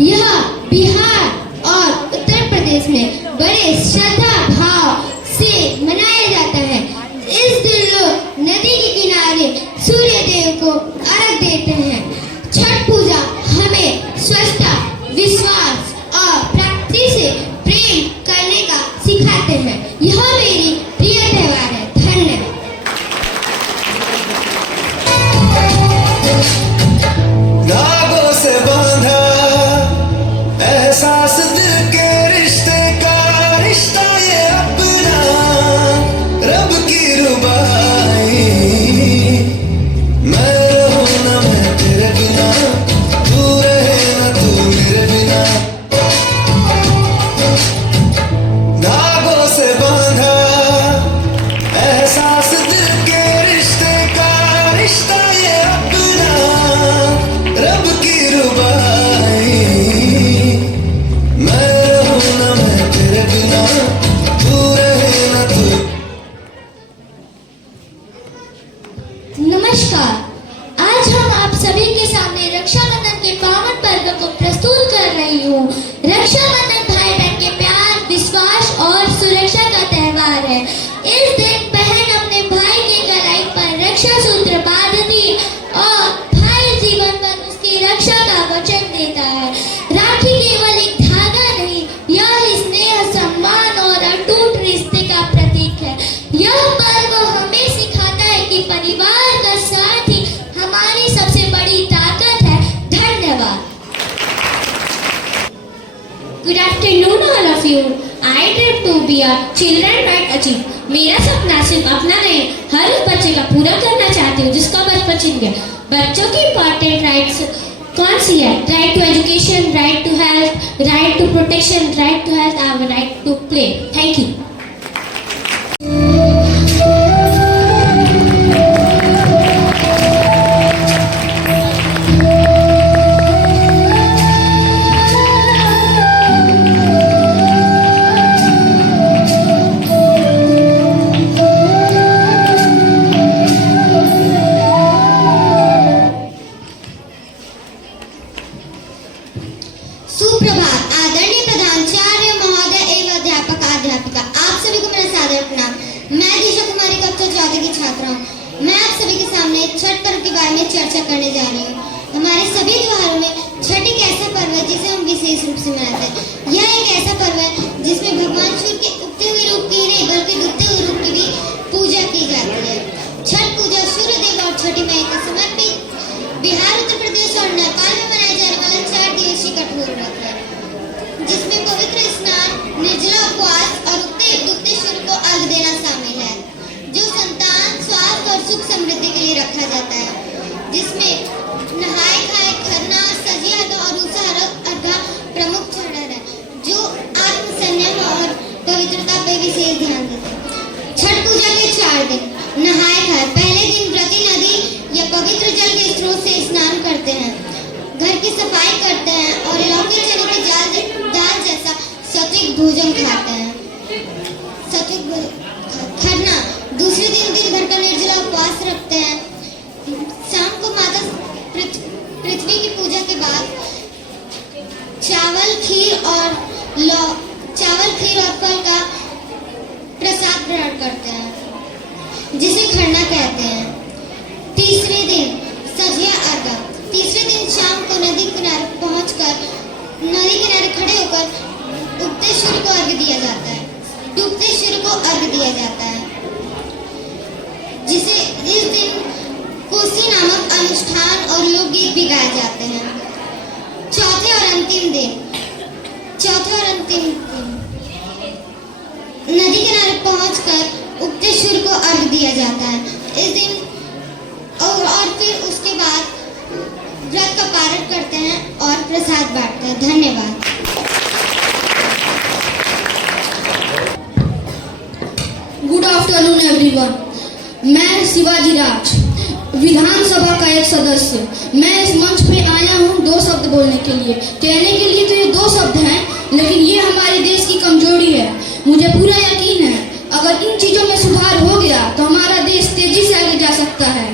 यह बिहार और उत्तर प्रदेश में बड़े श्रद्धा भाव से मनाया जाता है। इस दिन लोग नदी के किनारे सूर्य देव को अर्घ देते हैं। छठ पूजा हमें स्वच्छता, विश्वास और प्रकृति से प्रेम करने का सिखाते हैं। यह मेरी प्रिय त्योहार है। धन्यवाद। धागों से बांधा एहसास दिल के रिश्ते का, रिश्ता ये अपना रब की रुबाई। मैं रहूं ना मैं तेरे बिना, तू रहे ना तू मेरे बिना। धागों से बांधा एहसास दिल के रिश्ते का, रिश्ता ये अपना रब की रुबाई। मैं रहूं ना मैं तेरे बिना, तू रहे ना तू। नमस्कार, आज हम आप सभी के सामने रक्षाबंधन के पावन पर्व को प्रस्तुत कर रही हूँ। रक्षाबंधन भाई बहन के प्यार, विश्वास और सुरक्षा का त्योहार है। इस दिन बहन अपने भाई के कलाई पर रक्षा सूत्र बांधती और भाई जीवन भर उसकी रक्षा का वचन देता है। राखी केवल एक धागा नहीं, यह स्नेह, सम्मान और अटूट रिश्ते का प्रतीक है। यह पर्व हमें सिखाता है कि परिवार का साथ ही हमारी सबसे बड़ी ताकत है। धन्यवाद। Good afternoon all of you. I dream to be a children right achieve. मेरा सपना सिर्फ अपना नहीं, हर उस बच्चे का पूरा करना चाहती हूँ जिसका बचपन छिन गया। बच्चों की इम्पोर्टेंट राइट्स कौन सी है? Right to education, right to health, right to protection, right to health और right to play. Thank you. सुप्रभात आदरणीय प्रधानाचार्य महोदय एवं अध्यापक अध्यापिका, आप सभी को मेरा सादर प्रणाम। मैं दिशा कुमारी कक्षा 4 की छात्रा हूँ। मैं आप सभी के सामने छठ पर्व के बारे में चर्चा करने जा रही हूँ। हमारे सभी त्योहारों में छठ एक ऐसा पर्व है जिसे हम विशेष रूप से मनाते हैं। यह एक ऐसा पर्व है जिसमें भगवान सूर्य के उगते हुए रूप की नहीं बल्कि डूबते हुए रूप की भी पूजा की जाती है। छठ पूजा सूर्य देव और छठी माई को समर्पित बिहार, उत्तर प्रदेश और नेपाल में मनाया जाने वाला 4 दिवसीय कठोर व्रत है, जिसमें पवित्र स्नान, निर्जला उपवास और डूबते सूर्य को अर्घ देना शामिल है, जो संतान, स्वास्थ्य और सुख समृद्धि के लिए रखा जाता है। जिसमें नहाए खाए, खरना, सजिया और उषा अर्घा प्रमुख क्षण है, जो आत्म संयम और पवित्रता पर विशेष ध्यान देते हैं। छठ पूजा के 4 दिन। नहाए खाए। पहले दिन व्रती नदी या पवित्र जल के स्रोत से स्नान करते हैं, घर की सफाई करते हैं और लौकी चने के दाल जैसा सात्विक भोजन खाते हैं। खरना। दूसरे दिन भर का निर्जला उपवास रखते हैं। शाम को माता पृथ्वी की पूजा के बाद चावल, खीर और फल का प्रसाद ग्रहण करते हैं, जिसे खरना कहते हैं। तीसरे दिन सजिया अर्घा। तीसरे दिन शाम को नदी किनारे खड़े होकर उगते सूर्य को अर्घ दिया जाता है, डूबते सूर्य को अर्घ दिया जाता है, जिसे इस दिन कोसी नामक अनुष्ठान और लोकगीत भी गाए जाते हैं। चौथे और अंतिम दिन नदी किनारे पहुंचकर उगते सूर्य को अर्घ दिया जाता है। इस दिन और फिर उसके बाद व्रत का पारण करते हैं और प्रसाद बांटते हैं। धन्यवाद। Good afternoon everyone. मैं शिवाजी राज, विधानसभा का एक सदस्य। मैं इस मंच पे आया हूँ 2 शब्द बोलने के लिए। कहने के लिए तो ये 2 शब्द हैं, लेकिन ये हमारे देश की कमजोरी है। मुझे पूरा यकीन है अगर इन चीजों में सुधार हो गया तो हमारा देश तेजी से आगे जा सकता है।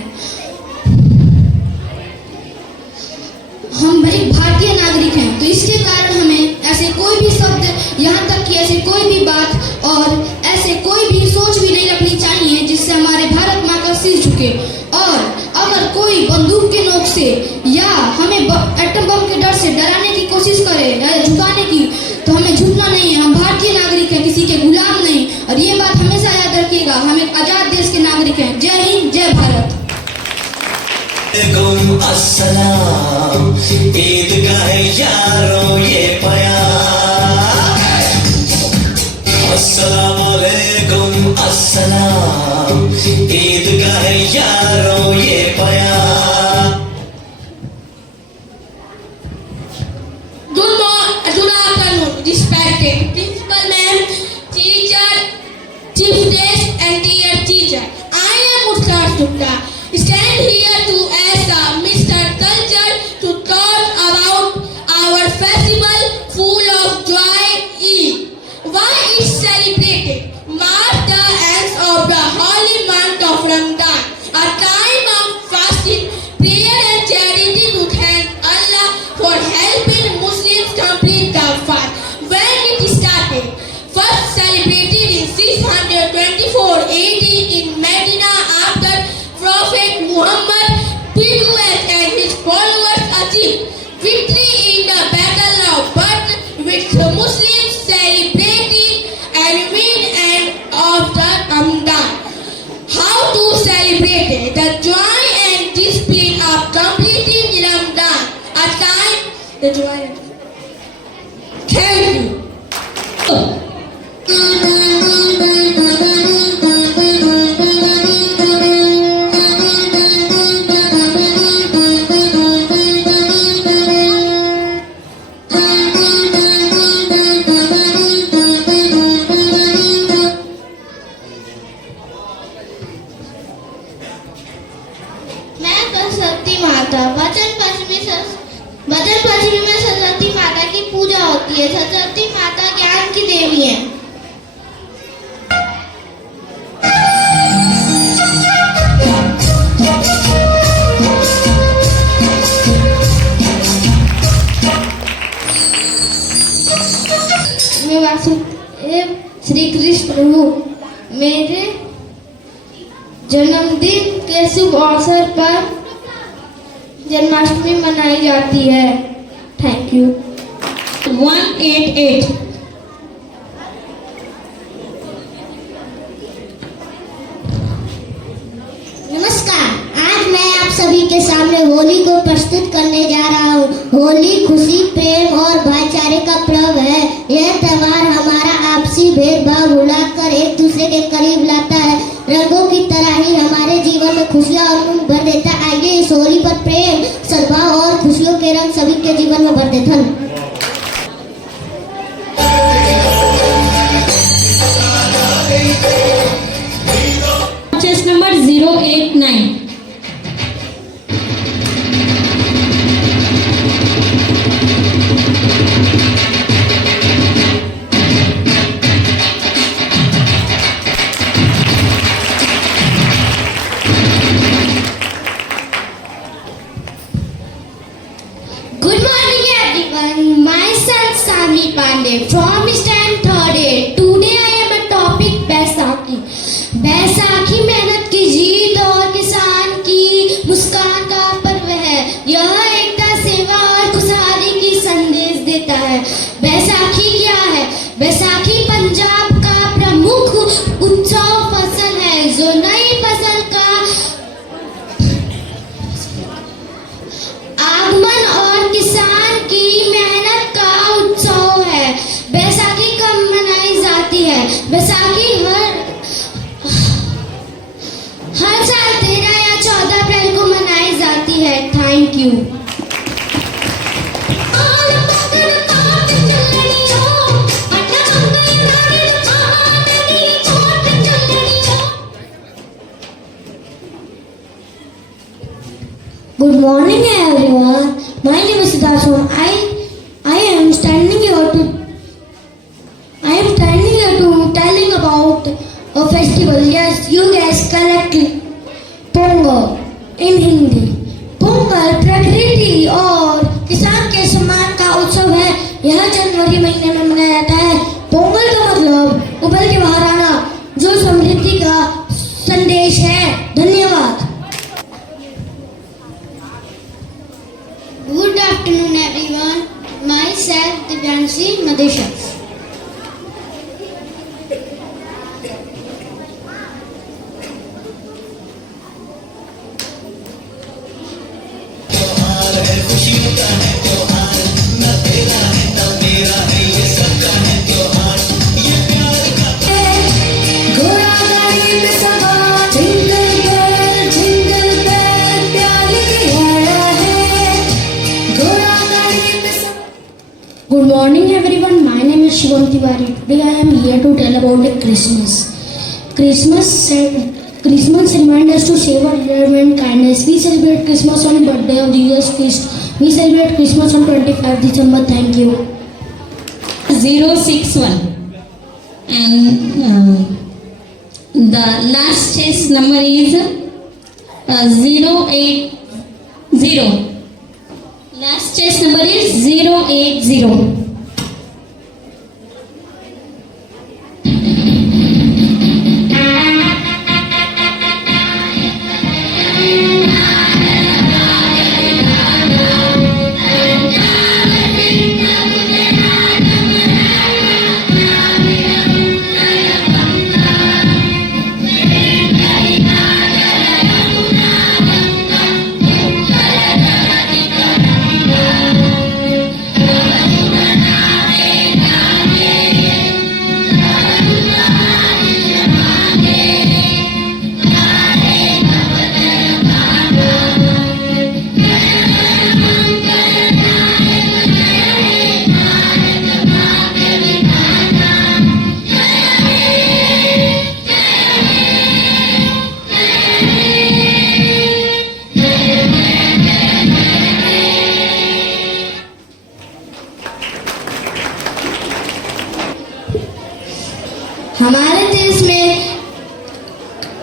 हम एक भारतीय नागरिक हैं, तो इसके वालेकुम अस्सलाम, ईद का है यारों ये प्यार। अस्सलाम वालेकुम अस्सलाम, ईद का है यारों ये प्यार। Good afternoon, respected principal ma'am, teacher, chief guest and dear teacher. I am Ustad Gupta. Stand here to ask Mr. Culture to talk about our festival full of joy, Eid. Why it's celebrated? Mark the ends of the holy month of Ramadan, a time of fasting, prayer and charity to thank Allah for helping Muslims complete the fast. When it started, first celebrated in 624 AD in Medina after Prophet Muhammad and his followers achieved victory in the Battle of Badr, which the Muslims celebrated and win end of the Ramadan. How to celebrate it? The joy and discipline of completing Ramadan, a time the joy. Thank you. मैं सरस्वती माता वचन पंचमी में सरस्वती माता की पूजा होती है। सरस्वती माता ज्ञान की देवी है। मैं वासुदेव श्री कृष्ण प्रभु मेरे जन्मदिन के शुभ अवसर पर जन्माष्टमी मनाई जाती है। Thank you. 188. नमस्कार, आज मैं आप सभी के सामने होली को प्रस्तुत करने जा रहा हूँ। होली खुशी, प्रेम और भाईचारे का पर्व है। यह त्योहार हमारा आपसी भेदभाव भुलाकर एक दूसरे के करीब लाता है। रंगों की तरह ही हमारे जीवन में खुशियाँ और उमंग भर देता है। आइए इस होली पर प्रेम, सद्भाव और खुशियों के रंग सभी के जीवन में भर देते हैं। Chess number 089. Good morning everyone. Myself Sami Pandey from stand 3rd A. Today I am a topic Baisakhi. Baisakhi मेहनत की जीत और किसान की मुस्कान का पर्व है। यह एकता, सेवा और खुशहाली की संदेश देता है। बैसाखी क्या है? बैसाखी पंजाब का प्रमुख उत्सव फसल है जो नई फसल का आगमन और किसान की मेहनत का उत्सव है। बैसाखी कब मनाई जाती है? बैसाखी हर साल 13 या 14 अप्रैल को मनाई जाती है। Thank you. Good morning everyone. My name is Siddharth. I am standing here to telling about a festival. Yes, you guessed correctly. Pongal in Hindi. Pongal प्रकृति और किसान के सम्मान का उत्सव है। यह जनवरी महीने में मनाया जाता है। पोंगल का मतलब उबल के बाहर आना, जो समृद्धि का संदेश है। धन्यवाद। Good afternoon everyone. Myself Divyanshi Madesha. Good morning everyone, my name is Shivam Tiwari. Today I am here to tell about the Christmas. Christmas reminds us to save our environment, kindness. We celebrate Christmas on the birthday of Jesus Christ. We celebrate Christmas on 25 December. Thank you. 061 and the last chess number is 080. Last chess number is 080. हमारे देश में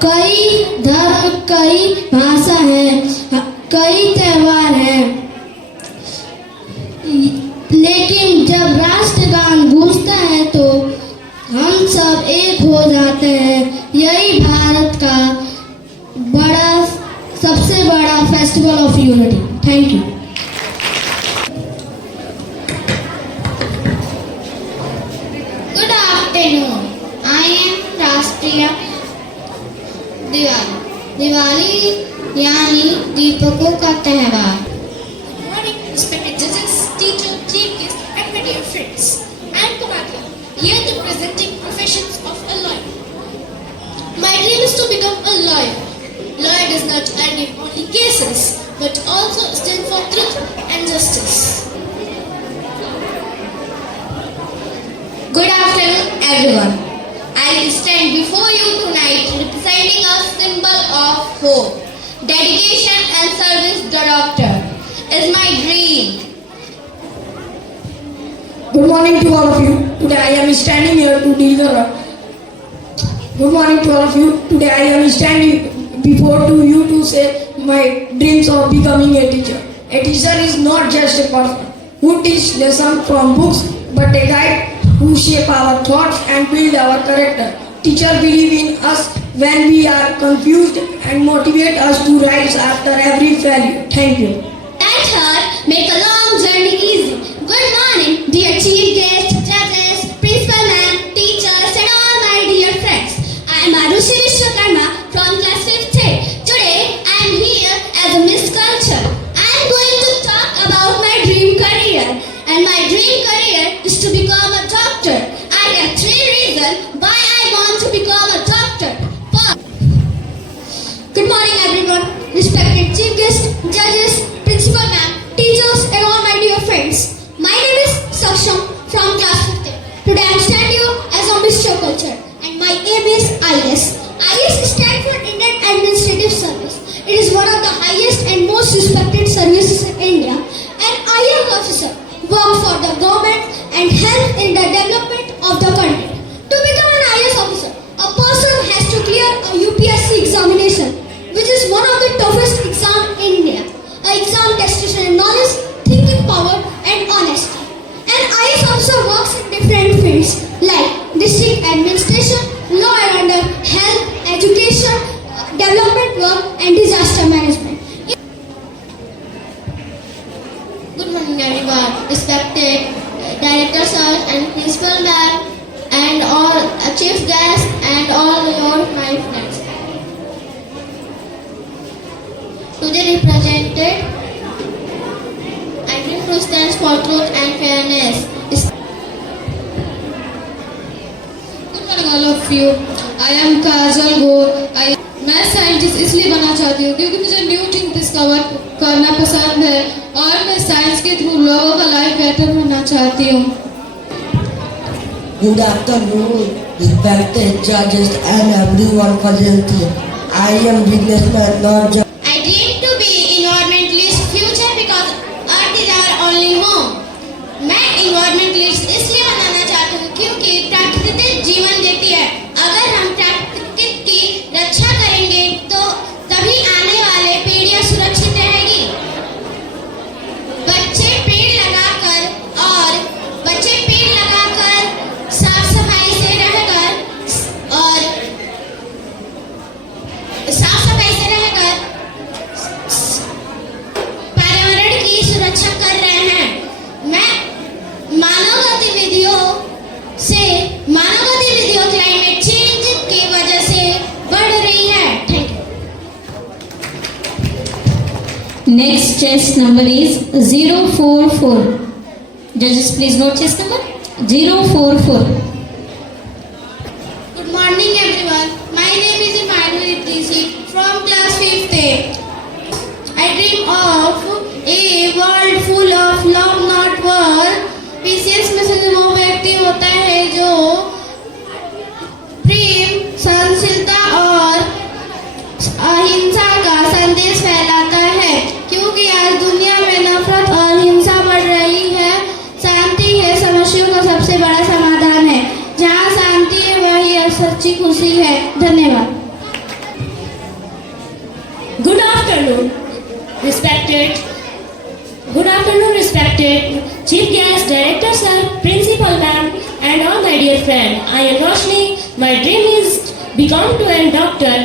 कई धर्म, कई भाषा है, कई त्योहार हैं, लेकिन जब राष्ट्रगान गूंजता है तो हम सब एक हो जाते हैं। यही भारत का सबसे बड़ा festival of unity. Thank you. Good afternoon. I am राष्ट्रीय दिवाली। दिवाली यानी दीपकों का त्योहार। Good morning, respected judges, teachers, chief guests, and my dear friends. I am Kumaria, here to presenting professions of a lawyer. My dream is to become a lawyer. Lawyer does not earn in only cases, but also stand for truth and justice. Good afternoon, everyone. I stand before you tonight representing a symbol of hope, dedication, and service. The doctor is my dream. Good morning to all of you. Today I am standing here to deliver. Good morning to all of you. Today I am standing before to you to say my dreams of becoming a teacher. A teacher is not just a person who teaches lessons from books, but a guide who shape our thoughts and build our character. Teacher believe in us when we are confused and motivate us to rise after every failure. Thank you. Let her make a long journey easy. Good morning, dear chief guests, judges, principal ma'am, teachers, and all my dear friends. I am Arushi Vishwakarma from class 5th A. Today, I am here as a Miss Culture. I am going to talk about my dream career. And my dream career is to become a doctor. I have 3 reasons why I want to become a doctor. Good morning, everyone. Respected chief guests, judges, principal ma'am, teachers, and all my dear friends. My name is Saksham from class 5th. Today I am standing here as a Miss Culture, and my aim is IAS. IAS stands for Indian Administrative Service. It is one of the highest and most respected services in India. An IAS officer works for the government and help in the development of the country. To become an IAS officer, a person has to clear a UPSC examination, which is one of the toughest exams in India. An exam tests your knowledge, thinking power, and honesty. An IAS officer works in different fields like district administration, law and order, health, education, development work, and disaster management. Good morning, everyone. Respected director sir and principal ma'am and all chief guests and all your my friends. Today represented, I dream to stand for truth and fairness. Good morning all of you. I am Kajal Gore. मैं scientist इसलिए बनना चाहती हूँ क्योंकि मुझे new thing discover करना पसंद है और मैं साइंस के थ्रू लोगों का लाइफ बेटर बनाना चाहती हूँ। Good afternoon, respected judges and everyone present here. I am businessman, not just. I dream to be environmentalist future because earth is our only home. मैं environmentalist इसलिए बनाना चाहती हूँ क्योंकि प्रकृति जीवन देती है। अगर हम प्रकृति की रक्षा करेंगे तो तभी आने वाले पीढ़ियाँ सुरक्षित रहेगी। बच्चे पेड़ लगाकर साफ सफाई से रहकर पर्यावरण की सुरक्षा कर रहे हैं। मानव गतिविधियों क्लाइमेट चेंज की वजह से बढ़ रही है। Thank you. Next chess number is 044. Judges, please note chess number 044. Good morning everyone. My name is Emmanuel Idrisi from class 5th A. I dream of a world full of love, not war. PCS में से वो व्यक्ति होता है जो प्रेम, सहनशीलता और अहिंसा का संदेश फैलाता है, क्योंकि आज दुनिया में नफरत और हिंसा बढ़ रही है। शांति है समस्याओं का सबसे बड़ा समाधान है। जहाँ शांति है वही सच्ची खुशी है। धन्यवाद। Good afternoon, respected Chief Guest, Director Sir, Principal Ma'am, and all my dear friend. I am Roshni. My dream is become to a doctor.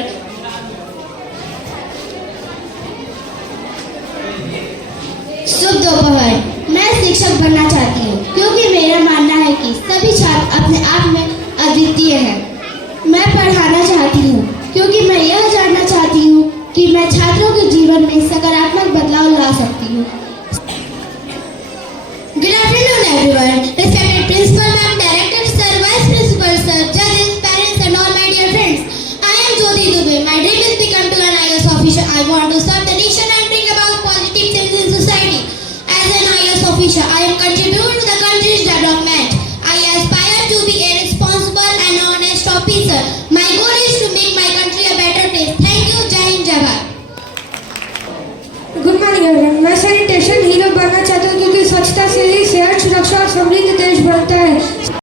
शुभ दोपहर। मैं शिक्षक बनना चाहती हूँ क्योंकि मेरा मानना है कि सभी छात्र अपने आप में अद्वितीय हैं। मैं पढ़ाना चाहती हूँ क्योंकि मैं यह जानना चाहती हूँ कि मैं छात्रों के जीवन में सकारात्मक बदलाव ला सकती हूँ। Good afternoon everyone. Respected Principal Ma'am, Director Sir, Vice Principal Sir, Judges, Parents and all my dear friends. I am Jyoti Dubey. My dream is become to an IAS officer. I want to serve the